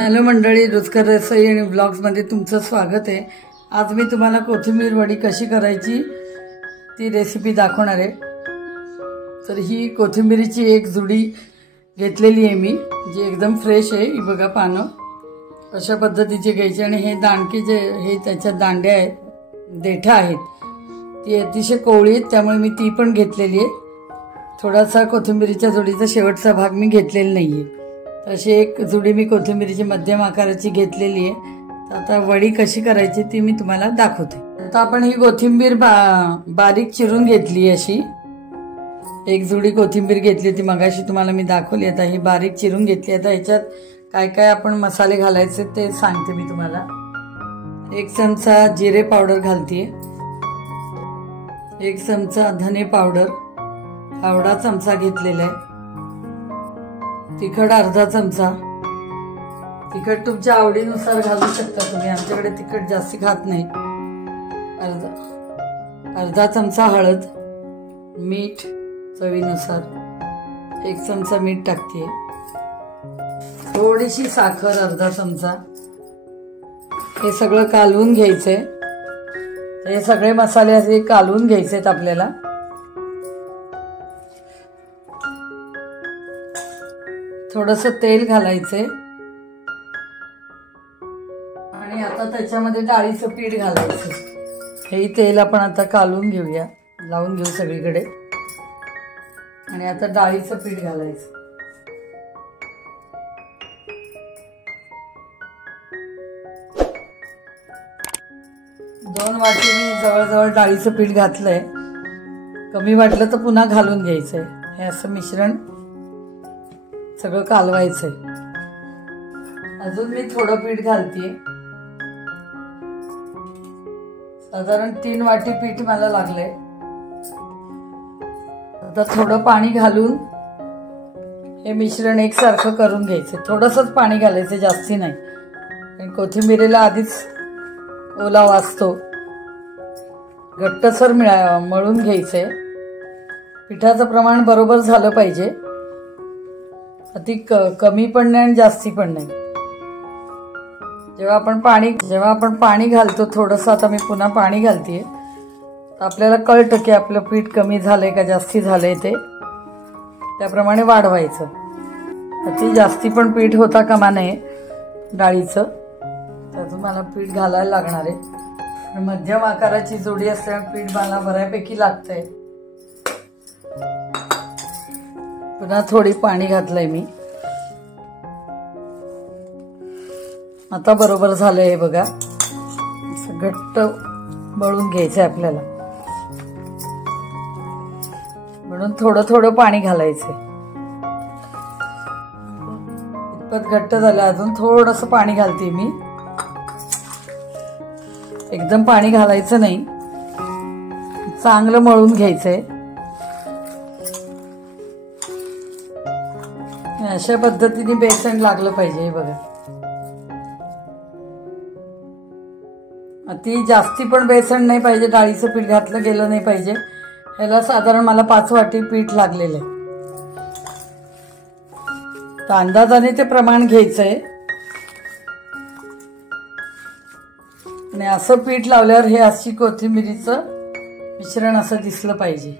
Hello मंडळी, रुचकर रसोई आणि ब्लॉग्समध्ये तुमचं स्वागत आहे। आज मी तुम्हाला कोथिंबीर वडी कशी करायची ती रेसिपी दाखवणार आहे। तर ही कोथिंबीरीची एक जुडी घेतलेली आहे मी, जी एकदम फ्रेश आहे। ही बघा, पानं अशा पद्धतीचे घ्यायचे आणि हे दांडके जे हे त्याच्या दांड्या आहेत, देठा आहेत, ती अतिशय कोवळी आहेत, त्यामुळे मी ती पण घेतलेली आहे। थोडासा कोथिंबीरीच्या जुडीचा शेवटचा भाग मी घेतलेला नाहीये। अशी एक जुडी मी कोथिंबीरीची मध्यम आकाराची घेतलेली आहे। तर आता वडी कशी करायची ती मी तुम्हाला दाखवते। आता आपण ही कोथिंबीर बारीक चिरून घेतली, अशी एक जुडी कोथिंबीर घेतली, ती मगाशी तुम्हाला मी दाखवली। आता ही बारीक चिरून घेतली। आता ह्याच्यात काय काय आपण मसाले घालायचे ते सांगते मी तुम्हाला। एक चमचा जिरे पावडर घालतीये, एक चमचा धने पावडर, आवडा चमचा घेतलेला आहे, तिखट अर्धा चमचा, तिखट तुमच्या आवडीनुसार घालू शकता तुम्ही, आमच्याकडे तिखट जास्त खात नाही। अर्धा चमचा हळद, मीठ चवीनुसार, एक चमचा मीठ टाकते, थोडीशी साखर अर्धा चमचा। हे सगळं कालवून घ्यायचंय। हे सगळे मसाले असे कालवून घ्यायचेत आपल्याला। थोडंसं तेल घालायचंय आणि आता त्याच्यामध्ये डाळीचं पीठ घालायचं। हे तेल आपण आता कालवून घेऊया, लावून घेऊ सगळीकडे। आणि आता डाळीचं पीठ घालायचं। दोन वाटी मी जवळजवळ डाळीचं पीठ घातलंय। कमी वाटलं तर पुन्हा घालून घ्यायचंय। हे असं मिश्रण सगळं कालवायचंय। अजून मी थोडं पीठ घालतीये, साधारण 3 वाटी पीठ मला लागलंय। आता थोडं पाणी घालून हे मिश्रण एकसारखं करून घ्यायचं। थोडंसंच पाणी घालायचं, जास्ती नाही, कारण कोथिंबीरीला आधीच ओलावा असतो। घट्टसर मळून घ्यायचंय। पिठाचं प्रमाण बरोबर झालं पाहिजे, अति कमी पण नाही आणि जास्ती पण नाही। जेव्हा आपण पाणी घालतो थोडंसं, आता मी पुन्हा पाणी घालतेय, तर आपल्याला कळतं की आपलं पीठ कमी झालंय का जास्ती झालंय, ते त्याप्रमाणे वाढवायचं। अति जास्ती पण पीठ होता कामा नये डाळीचं, तर तुम्हाला पीठ घालायला लागणार आहे। मध्यम आकाराची जोडी असल्यामुळे पीठ मला बऱ्यापैकी लागतंय। पुन्हा थोडी पाणी घातलंय मी। आता बरोबर झालंय हे बघा, असं घट्ट मळून घ्यायचंय आपल्याला, म्हणून थोडं थोडं पाणी घालायचंय। इतपत घट्ट झालं, अजून थोडंसं पाणी घालते मी। एकदम पाणी घालायचं नाही, चांगलं मळून घ्यायचंय। अशा पद्धतीने बेसन लागलं पाहिजे। हे बघा, अति जास्ती पण बेसन नाही पाहिजे, डाळीचं पीठ घातलं गेलं नाही पाहिजे। ह्याला साधारण मला 5 वाटी पीठ लागलेलं आहे। तर अंदाजाने ते प्रमाण घ्यायचंय आणि असं पीठ लावल्यावर हे अशी कोथिंबीरीचं मिश्रण असं दिसलं पाहिजे,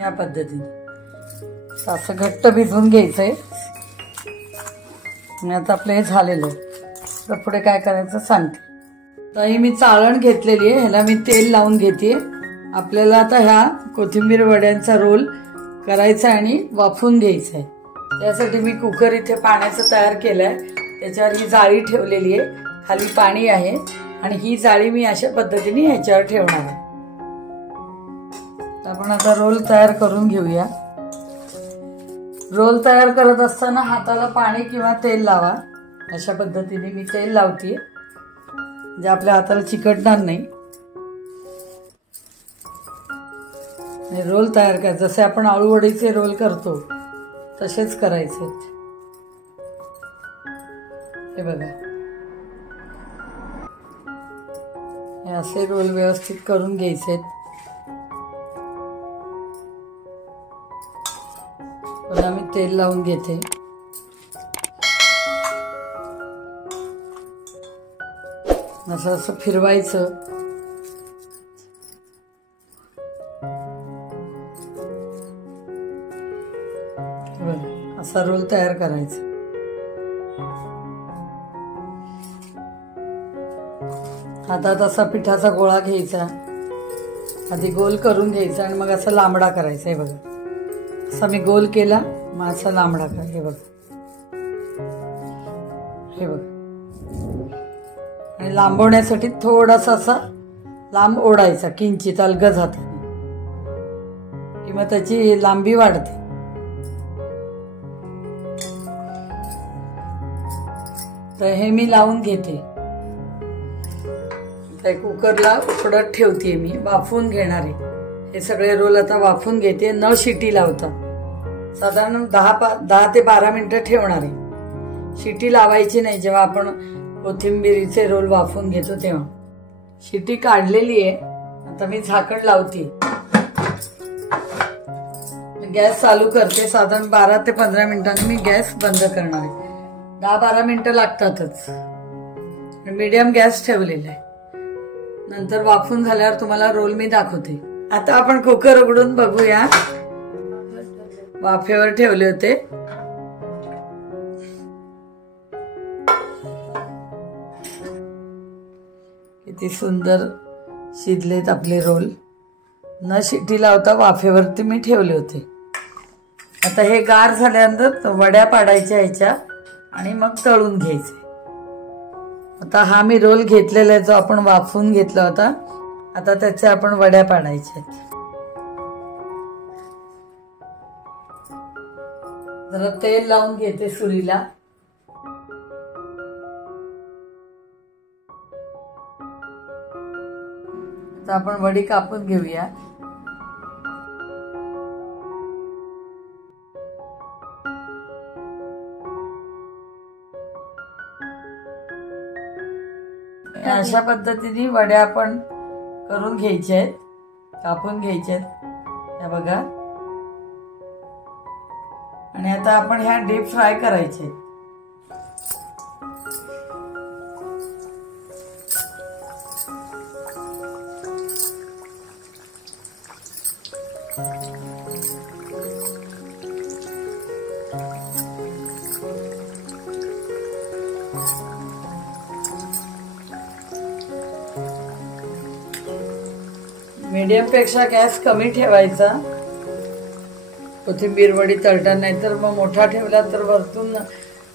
या पद्धतीने असं घट्ट भिजवून घ्यायचंय। आणि आता आपलं हे झालेलं आहे, तर पुढे काय करायचं सांगते। तर ही मी चाळण घेतलेली आहे, ह्याला मी तेल लावून घेते। आपल्याला आता ह्या कोथिंबीर वड्यांचा रोल करायचा आणि वाफवून घ्यायचा आहे। त्यासाठी मी कुकर इथे पाण्याचं तयार केलंय, त्याच्यावर ही जाळी ठेवलेली आहे, खाली पाणी आहे आणि ही जाळी मी अशा पद्धतीने ह्याच्यावर ठेवणार आहे। आपण आता रोल तयार करून घेऊया। रोल तयार करत असताना हाताला पाणी किंवा तेल लावा। अशा पद्धतीने मी तेल लावते, म्हणजे आपल्या हाताला चिकटणार नाही। रोल तयार करायचे, जसे आपण आळूवडीचे रोल करतो तसेच करायचे। हे बघा, हे असे रोल व्यवस्थित करून घ्यायचे। पुन्हा मी तेल लावून घेते। असं असं फिरवायचं. असा रोल तयार करायचा. हातात असा पिठाचा गोळा घ्यायचा, आधी गोल करून घ्यायचा आणि मग असा लांबडा करायचा. हे बघा, असा मी गोल केला, मग असा लांबडा करा. हे बघा, हे बघा. आणि लांबवण्यासाठी थोडासा असा लांब ओढायचा, किंचित अलगद हाताने, कि मग त्याची लांबी वाढते. तर हे मी लावून घेते. कुकरला उकडत ठेवते मी, वाफवून घेणार आहे. हे सगळे रोल आता वाफवून घेते, न शिटी लावता. साधारण 10 ते 12 मिनिटं ठेवणार आहे. शिटी लावायची नाही जेव्हा आपण कोथिंबिरीचे रोल वाफवून घेतो तेव्हा. शिटी काढलेली आहे. आता मी झाकण लावते. गॅस चालू करते. साधारण 12 ते 15 मिनिटांनी मी गॅस बंद करणार आहे. 10-12 मिनिटं लागतातच. मीडियम गॅस ठेवलेला आहे. नंतर वाफून झाल्यावर तुम्हाला रोल मी दाखवते. आता आपण कुकर उघडून बघूया. वाफेवर ठेवले होते. किती सुंदर शिजलेत आपले रोल. न शिटी लावता वाफेवरती मी ठेवले होते. आता हे गार झाल्यानंतर वड्या पाडायच्या ह्याच्या आणि मग तळून घ्यायचे. आता हा मी रोल घेतलेला आहे जो आपण वाफवून घेतला होता. आता त्याच्या आपण वड्या पाडायच्या. जरा तेल लावून घेते सुरीला. आता आपण वडी कापून घेऊया. अशा पद्धतीने वड्या आपण करून घ्यायच्या आहेत, कापून घ्यायच्या आहेत. हे बघा. आणि आता आपण ह्या डीप फ्राय करायचे. मीडियम पेक्षा गॅस कमी ठेवायचा. कोथिंबीर वडी तळताना, नाहीतर मग मोठा ठेवला तर वरतून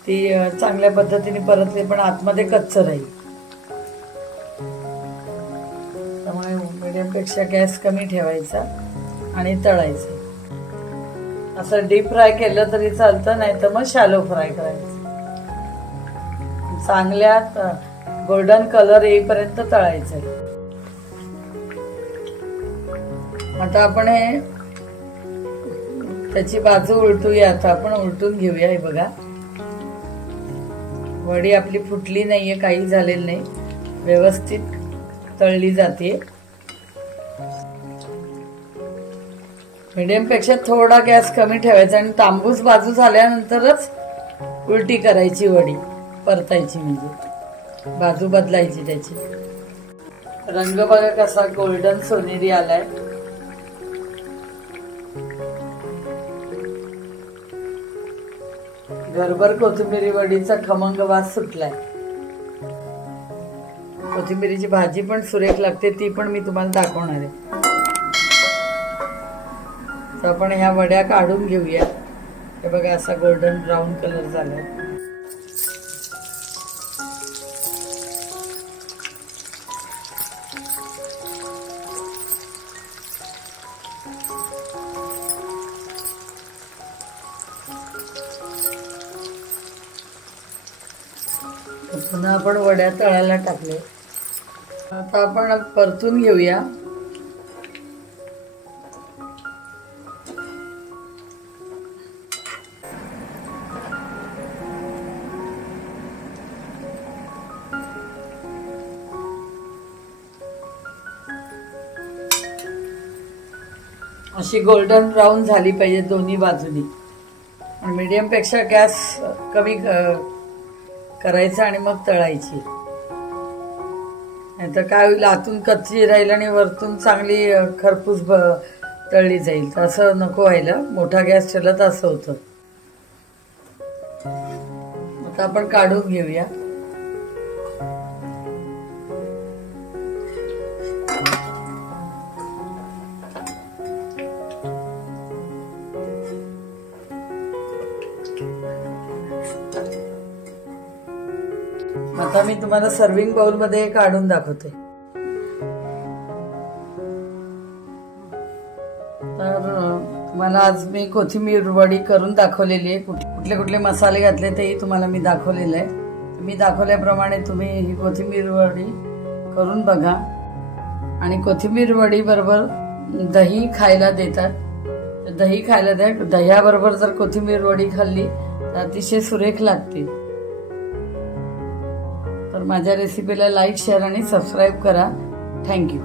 ती चांगल्या पद्धतीने परतली पण आतमध्ये कच्चं राहील. त्यामुळे मीडियम पेक्षा गॅस कमी ठेवायचा आणि तळायचं. असं डीप फ्राय केलं तरी चालतं, नाही तर मग शॅलो फ्राय करायचं. चांगल्या गोल्डन कलर येईपर्यंत तळायचं. आता आपण हे त्याची बाजू उलटूया. आता आपण उलटून घेऊया. हे बघा, वडी आपली फुटली नाहीये, काही झालेलं नाही, व्यवस्थित तळली जाते. मीडियम पेक्षा थोडा गॅस कमी ठेवायचा आणि तांबूस बाजू झाल्यानंतरच उलटी करायची. वडी परतायची, म्हणजे बाजू बदलायची त्याची. रंग बघा कसा गोल्डन सोनेरी आलाय. घरभर कोथिंबिरी वडीचा खमंग वास सुटलाय. कोथिंबिरीची भाजी पण सुरेख लागते, ती पण मी तुम्हाला दाखवणार आहे. तर आपण ह्या वड्या काढून घेऊया. हे बघा, असा गोल्डन ब्राऊन कलर झालाय. पुन्हा आपण वड्या तळायला टाकले. आता आपण परतून घेऊया. अशी गोल्डन ब्राऊन झाली पाहिजे दोन्ही बाजूनी. मीडियम पेक्षा गॅस कमी करायचा आणि मग तळायची. नाही तर काय होईल, आतून कच्ची राहील आणि वरतून चांगली खरपूस तळली जाईल. तर असं नको व्हायला, मोठा गॅस ठेवला तर असं होतं. आता आपण काढून घेऊया. आता मी तुम्हाला सर्विंग बाउल मध्ये काढून दाखवते. तर तुम्हाला आज मी कोथिंबीर वडी करून दाखवलेली आहे. कुठले कुठले मसाले घातले तेही तुम्हाला मी दाखवलेलं आहे. मी दाखवल्याप्रमाणे तुम्ही ही कोथिंबीर वडी करून बघा. आणि कोथिंबीर वडी बरोबर दही खायला देतात, दही खायला द्या. दह्याबरोबर जर कोथिंबीर वडी खाल्ली तर अतिशय सुरेख लागते. तर माझ्या रेसिपीला लाईक, शेअर आणि सबस्क्राईब करा. थँक्यू.